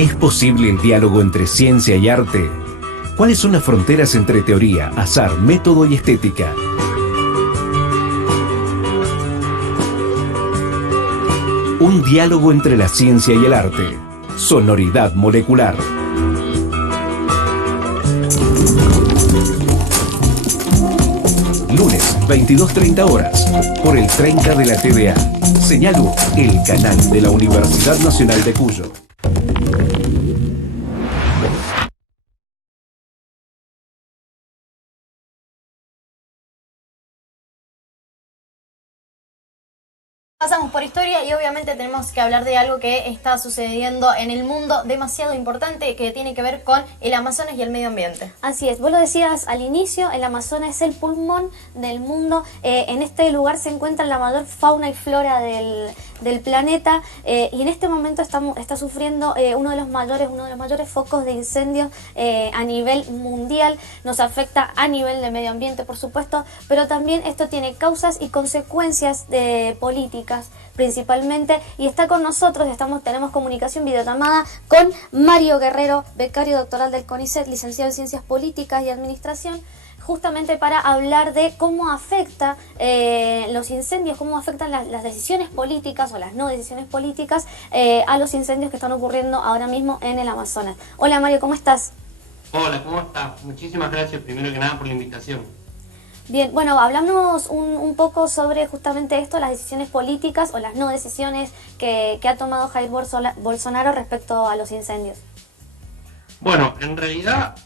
¿Es posible el diálogo entre ciencia y arte? ¿Cuáles son las fronteras entre teoría, azar, método y estética? Un diálogo entre la ciencia y el arte. Sonoridad molecular. Lunes, 22:30 horas, por el 30 de la TVA. Señal U, el canal de la Universidad Nacional de Cuyo. Pasamos por historia y obviamente tenemos que hablar de algo que está sucediendo en el mundo demasiado importante que tiene que ver con el Amazonas y el medio ambiente. Así es, vos lo decías al inicio, el Amazonas es el pulmón del mundo. En este lugar se encuentra la mayor fauna y flora del planeta y en este momento está sufriendo uno de los mayores focos de incendios a nivel mundial. Nos afecta a nivel de medio ambiente, por supuesto, pero también esto tiene causas y consecuencias políticas principalmente, y está con nosotros, tenemos comunicación videollamada con Mario Guerrero, becario doctoral del CONICET, licenciado en Ciencias Políticas y Administración, justamente para hablar de cómo afecta los incendios, cómo afectan las decisiones políticas o las no decisiones políticas a los incendios que están ocurriendo ahora mismo en el Amazonas. Hola Mario, ¿cómo estás? Hola, ¿cómo estás? Muchísimas gracias primero que nada por la invitación. Bien, bueno, hablamos un poco sobre justamente esto, las decisiones políticas o las no decisiones que ha tomado Jair Bolsonaro respecto a los incendios. Bueno, en realidad,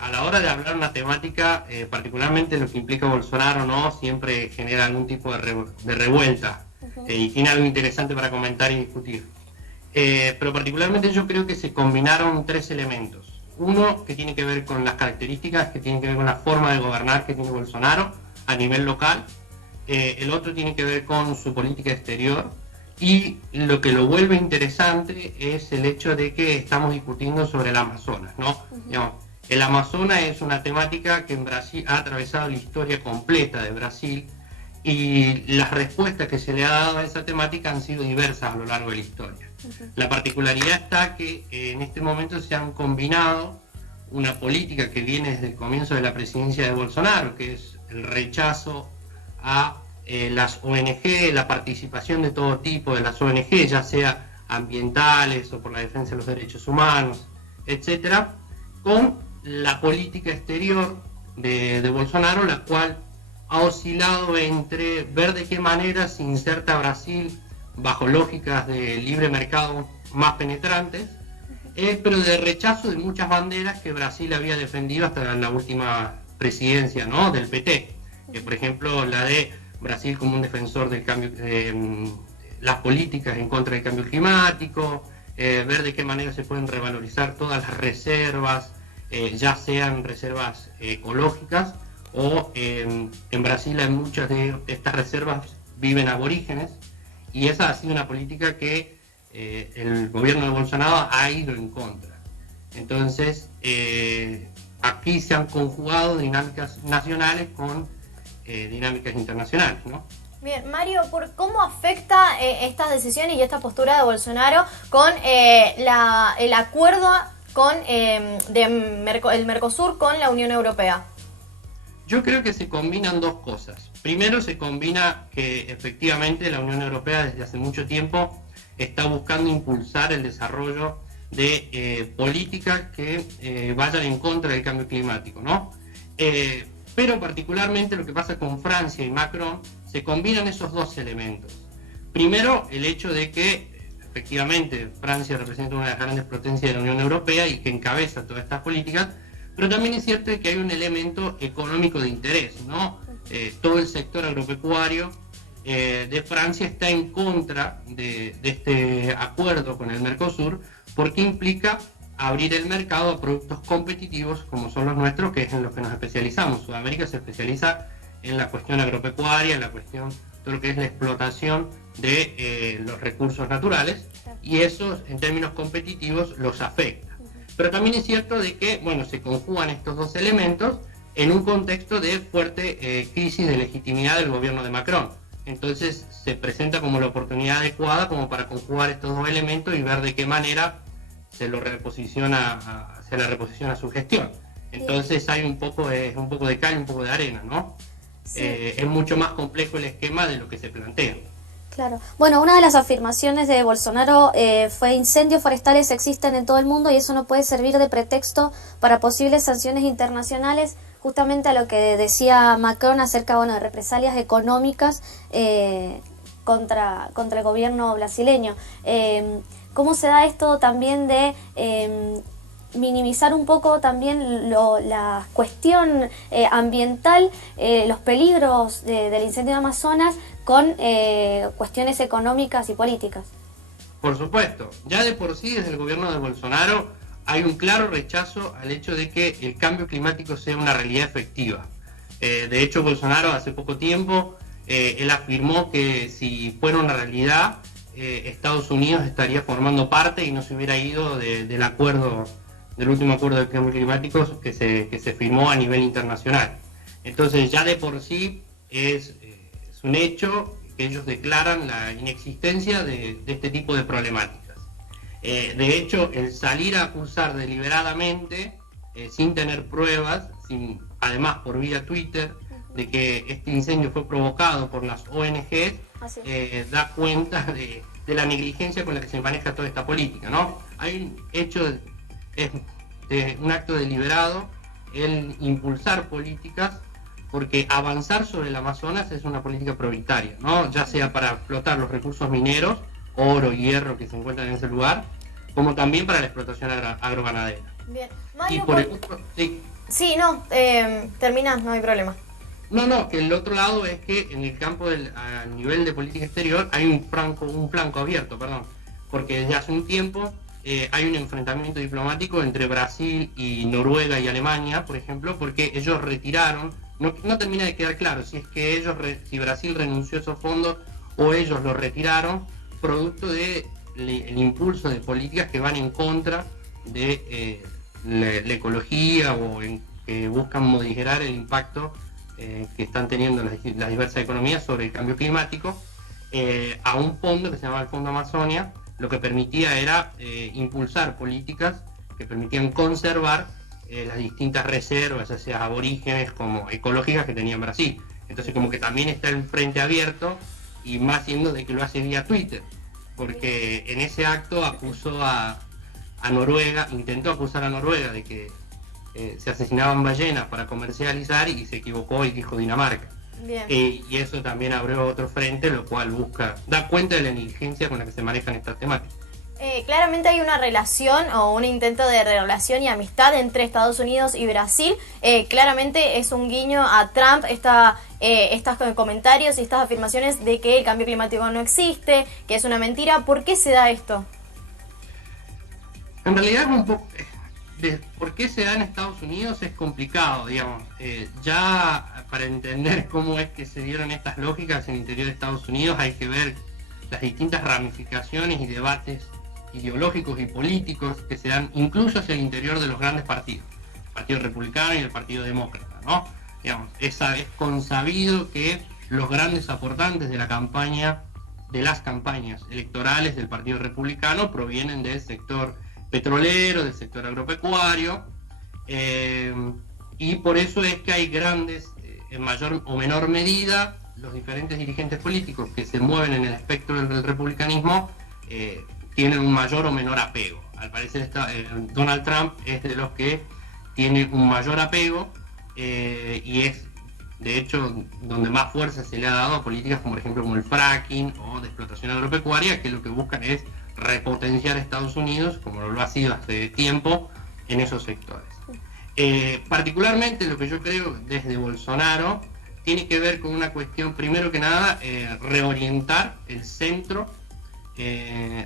a la hora de hablar una temática, particularmente lo que implica Bolsonaro, ¿no? Siempre genera algún tipo de revuelta y tiene algo interesante para comentar y discutir. Pero particularmente yo creo que se combinaron tres elementos. Uno que tiene que ver con las características, que tiene que ver con la forma de gobernar que tiene Bolsonaro a nivel local. El otro tiene que ver con su política exterior. Y lo que lo vuelve interesante es el hecho de que estamos discutiendo sobre el Amazonas, ¿no? Digamos, el Amazonas es una temática que en Brasil ha atravesado la historia completa de Brasil y las respuestas que se le ha dado a esa temática han sido diversas a lo largo de la historia. La particularidad está que en este momento se han combinado una política que viene desde el comienzo de la presidencia de Bolsonaro, que es el rechazo a las ONG, la participación de todo tipo de las ONG, ya sea ambientales o por la defensa de los derechos humanos, etcétera, con la política exterior de Bolsonaro, la cual ha oscilado entre ver de qué manera se inserta Brasil bajo lógicas de libre mercado más penetrantes, pero de rechazo de muchas banderas que Brasil había defendido hasta la última presidencia, ¿no? Del PT, por ejemplo la de Brasil como un defensor del cambio, las políticas en contra del cambio climático, ver de qué manera se pueden revalorizar todas las reservas, ya sean reservas ecológicas o en Brasil en muchas de estas reservas viven aborígenes, y esa ha sido una política que el gobierno de Bolsonaro ha ido en contra. Entonces, aquí se han conjugado dinámicas nacionales con dinámicas internacionales, ¿no? Bien, Mario, ¿por cómo afecta estas decisiones y esta postura de Bolsonaro con el acuerdo con el Mercosur con la Unión Europea? Yo creo que se combinan dos cosas. Primero, se combina que efectivamente la Unión Europea desde hace mucho tiempo está buscando impulsar el desarrollo de políticas que vayan en contra del cambio climático, ¿no? Pero particularmente lo que pasa con Francia y Macron, se combinan esos dos elementos. Primero, el hecho de que efectivamente Francia representa una de las grandes potencias de la Unión Europea y que encabeza todas estas políticas, pero también es cierto que hay un elemento económico de interés, ¿no? Todo el sector agropecuario de Francia está en contra de este acuerdo con el Mercosur porque implica abrir el mercado a productos competitivos como son los nuestros, que es en los que nos especializamos. Sudamérica se especializa en la cuestión agropecuaria, en la cuestión, todo lo que es la explotación de los recursos naturales, y eso en términos competitivos los afecta. Pero también es cierto de que, bueno, se conjugan estos dos elementos en un contexto de fuerte crisis de legitimidad del gobierno de Macron. Entonces se presenta como la oportunidad adecuada como para conjugar estos dos elementos y ver de qué manera se lo reposiciona, se le reposiciona su gestión. Entonces hay es un poco de cal y un poco de arena, ¿no? Sí. Es mucho más complejo el esquema de lo que se plantea. Claro. Bueno, una de las afirmaciones de Bolsonaro fue: incendios forestales existen en todo el mundo y eso no puede servir de pretexto para posibles sanciones internacionales, justamente a lo que decía Macron acerca, bueno, de represalias económicas contra el gobierno brasileño. ¿Cómo se da esto también de minimizar un poco también la cuestión ambiental, los peligros del incendio de Amazonas con cuestiones económicas y políticas? Por supuesto, ya de por sí desde el gobierno de Bolsonaro hay un claro rechazo al hecho de que el cambio climático sea una realidad efectiva. De hecho, Bolsonaro hace poco tiempo, él afirmó que si fuera una realidad, Estados Unidos estaría formando parte y no se hubiera ido del acuerdo, del último acuerdo de cambio climático que se firmó a nivel internacional. Entonces ya de por sí es un hecho que ellos declaran la inexistencia de este tipo de problemáticas. De hecho, el salir a acusar deliberadamente, sin tener pruebas, además por vía Twitter, de que este incendio fue provocado por las ONGs, da cuenta de la negligencia con la que se maneja toda esta política, ¿no? Hay un hecho, es un acto deliberado el impulsar políticas, porque avanzar sobre el Amazonas es una política prioritaria, ¿no? Ya sea para explotar los recursos mineros, oro, hierro que se encuentran en ese lugar, como también para la explotación agroganadera. Bien. Y Mario, por el otro, sí. sí, no, terminás, no hay problema. No, que el otro lado es que en el campo a nivel de política exterior hay un flanco abierto, perdón, porque desde hace un tiempo hay un enfrentamiento diplomático entre Brasil y Noruega y Alemania, por ejemplo, porque ellos retiraron, no termina de quedar claro si es que si Brasil renunció a esos fondos o ellos lo retiraron, producto de el impulso de políticas que van en contra de la ecología o que buscan modificar el impacto que están teniendo las diversas economías sobre el cambio climático, a un fondo que se llama el Fondo Amazonia. Lo que permitía era impulsar políticas que permitían conservar las distintas reservas, ya sea aborígenes como ecológicas, que tenía en Brasil. Entonces como que también está el frente abierto, y más siendo de que lo hace vía Twitter, porque en ese acto acusó a Noruega, intentó acusar a Noruega de que se asesinaban ballenas para comercializar, y se equivocó y dijo Dinamarca. Bien. Y eso también abrió otro frente, lo cual da cuenta de la negligencia con la que se manejan estas temáticas. Claramente hay una relación o un intento de relación y amistad entre Estados Unidos y Brasil. Claramente es un guiño a Trump estos comentarios y estas afirmaciones de que el cambio climático no existe, que es una mentira. ¿Por qué se da esto? En realidad es un poco... ¿Por qué se da en Estados Unidos? Es complicado, digamos. Ya para entender cómo es que se dieron estas lógicas en el interior de Estados Unidos hay que ver las distintas ramificaciones y debates ideológicos y políticos que se dan incluso hacia el interior de los grandes partidos, el Partido Republicano y el Partido Demócrata, ¿no? Digamos, es consabido que los grandes aportantes de las campañas electorales del Partido Republicano provienen del sector petrolero, del sector agropecuario, y por eso es que hay grandes, en mayor o menor medida, los diferentes dirigentes políticos que se mueven en el espectro del republicanismo tienen un mayor o menor apego. Al parecer Donald Trump es de los que tiene un mayor apego, y es de hecho donde más fuerza se le ha dado a políticas como por ejemplo como el fracking o de explotación agropecuaria, que lo que buscan es repotenciar a Estados Unidos, como lo ha sido hace tiempo, en esos sectores. Particularmente lo que yo creo desde Bolsonaro tiene que ver con una cuestión, primero que nada, reorientar el centro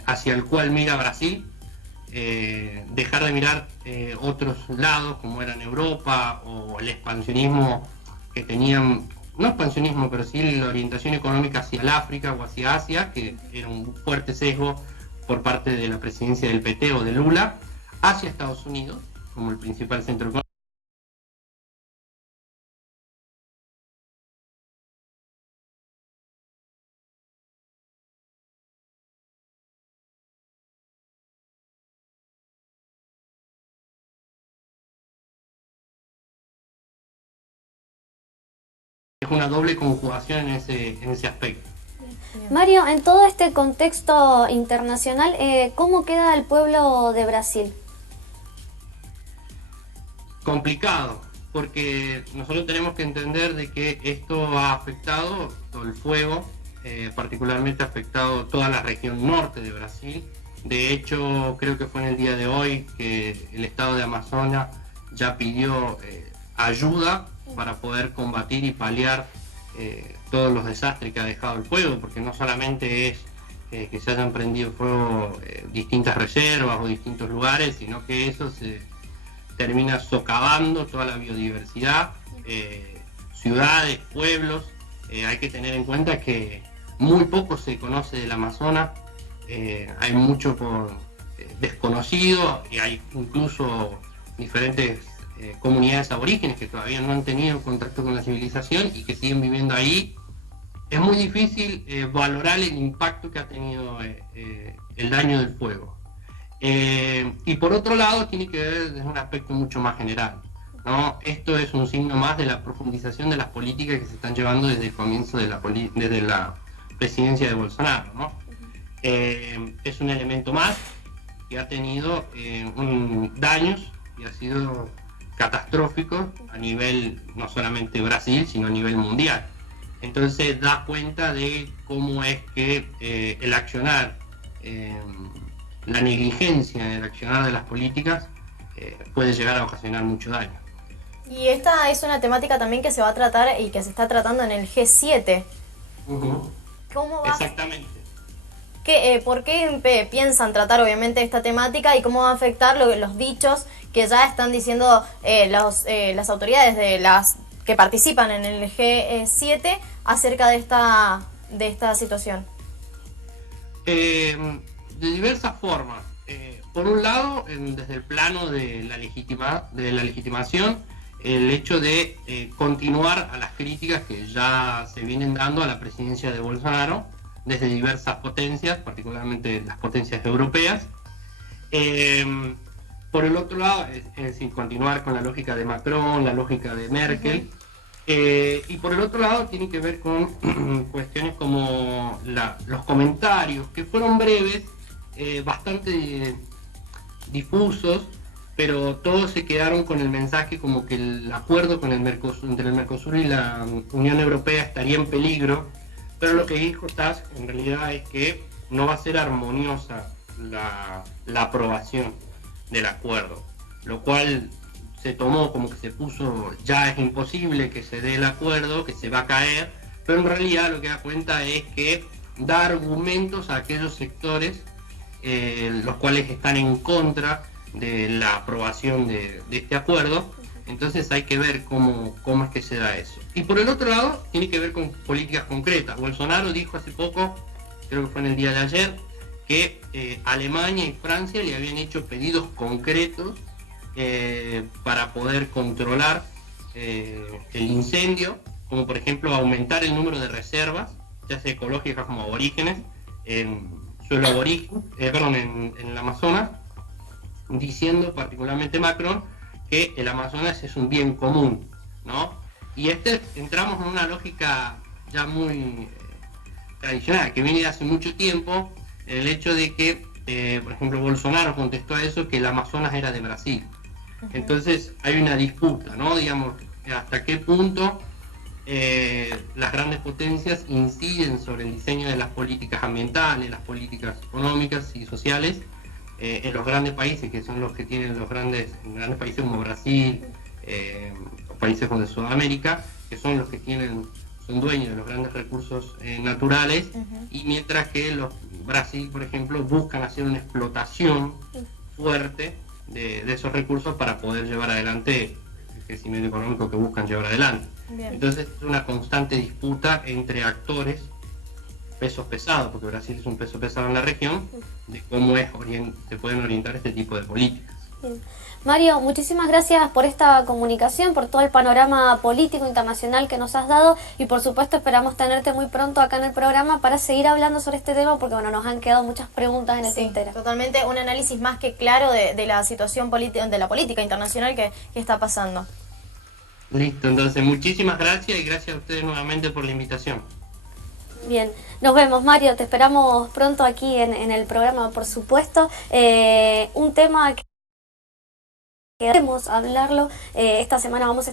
hacia el cual mira Brasil, dejar de mirar otros lados como eran Europa o el expansionismo que tenían, no expansionismo, pero sí la orientación económica hacia el África o hacia Asia, que era un fuerte sesgo por parte de la presidencia del PT o de Lula, hacia Estados Unidos como el principal centro económico. es una doble conjugación en ese aspecto. Mario, en todo este contexto internacional, ¿cómo queda el pueblo de Brasil? Complicado, porque nosotros tenemos que entender de que esto ha afectado todo el fuego, particularmente ha afectado toda la región norte de Brasil. De hecho, creo que fue en el día de hoy que el estado de Amazonas ya pidió ayuda para poder combatir y paliar todos los desastres que ha dejado el fuego, porque no solamente es que se hayan prendido fuego distintas reservas o distintos lugares, sino que eso se termina socavando toda la biodiversidad, ciudades, pueblos. Hay que tener en cuenta que muy poco se conoce del Amazonas, hay mucho por desconocido, y hay incluso diferentes comunidades aborígenes que todavía no han tenido contacto con la civilización y que siguen viviendo ahí. Es muy difícil valorar el impacto que ha tenido el daño del fuego. Y por otro lado tiene que ver desde un aspecto mucho más general, ¿no? Esto es un signo más de la profundización de las políticas que se están llevando desde el comienzo desde la presidencia de Bolsonaro, ¿no? Es un elemento más que ha tenido daños y ha sido catastrófico a nivel no solamente Brasil, sino a nivel mundial. Entonces da cuenta de cómo es que el accionar, la negligencia en el accionar de las políticas puede llegar a ocasionar mucho daño. Y esta es una temática también que se va a tratar y que se está tratando en el G7. ¿Cómo va? Exactamente. ¿Por qué piensan tratar obviamente esta temática y cómo va a afectar los dichos que ya están diciendo las autoridades que participan en el G7 acerca de esta situación? De diversas formas. Por un lado, desde el plano de la legitimación, el hecho de continuar a las críticas que ya se vienen dando a la presidencia de Bolsonaro desde diversas potencias, particularmente las potencias europeas. Por el otro lado, es decir, continuar con la lógica de Macron, la lógica de Merkel. Y por el otro lado tiene que ver con cuestiones como los comentarios, que fueron breves, bastante difusos, pero todos se quedaron con el mensaje como que el acuerdo con entre el Mercosur y la Unión Europea estaría en peligro, pero lo que dijo Tusk en realidad es que no va a ser armoniosa la aprobación del acuerdo, lo cual se tomó como que se puso, ya es imposible que se dé el acuerdo, que se va a caer, pero en realidad lo que da cuenta es que da argumentos a aquellos sectores los cuales están en contra de la aprobación de este acuerdo. Entonces hay que ver cómo es que se da eso. Y por el otro lado, tiene que ver con políticas concretas. Bolsonaro dijo hace poco, creo que fue en el día de ayer, que Alemania y Francia le habían hecho pedidos concretos para poder controlar el incendio, como por ejemplo aumentar el número de reservas, ya sea ecológicas como aborígenes, en suelo aborigen, en el Amazonas, diciendo particularmente Macron que el Amazonas es un bien común, ¿no? Y entramos en una lógica ya muy tradicional, que viene de hace mucho tiempo, en el hecho de que, por ejemplo, Bolsonaro contestó a eso que el Amazonas era de Brasil. Entonces hay una disputa, ¿no? Digamos, hasta qué punto las grandes potencias inciden sobre el diseño de las políticas ambientales, las políticas económicas y sociales en los grandes países, que son los que tienen los grandes países como Brasil, países como de Sudamérica, que son los que son dueños de los grandes recursos naturales, y mientras que Brasil, por ejemplo, buscan hacer una explotación fuerte de esos recursos para poder llevar adelante el crecimiento económico que buscan llevar adelante. Bien. Entonces es una constante disputa entre actores, pesos pesados, porque Brasil es un peso pesado en la región, de cómo se pueden orientar este tipo de políticas. Bien. Mario, muchísimas gracias por esta comunicación, por todo el panorama político internacional que nos has dado, y por supuesto esperamos tenerte muy pronto acá en el programa para seguir hablando sobre este tema, porque bueno, nos han quedado muchas preguntas en el tintero. Totalmente, un análisis más que claro de la situación política, de la política internacional que está pasando. Listo, entonces muchísimas gracias y gracias a ustedes nuevamente por la invitación. Bien, nos vemos, Mario, te esperamos pronto aquí en el programa, por supuesto. Un tema que queremos hablarlo, esta semana vamos a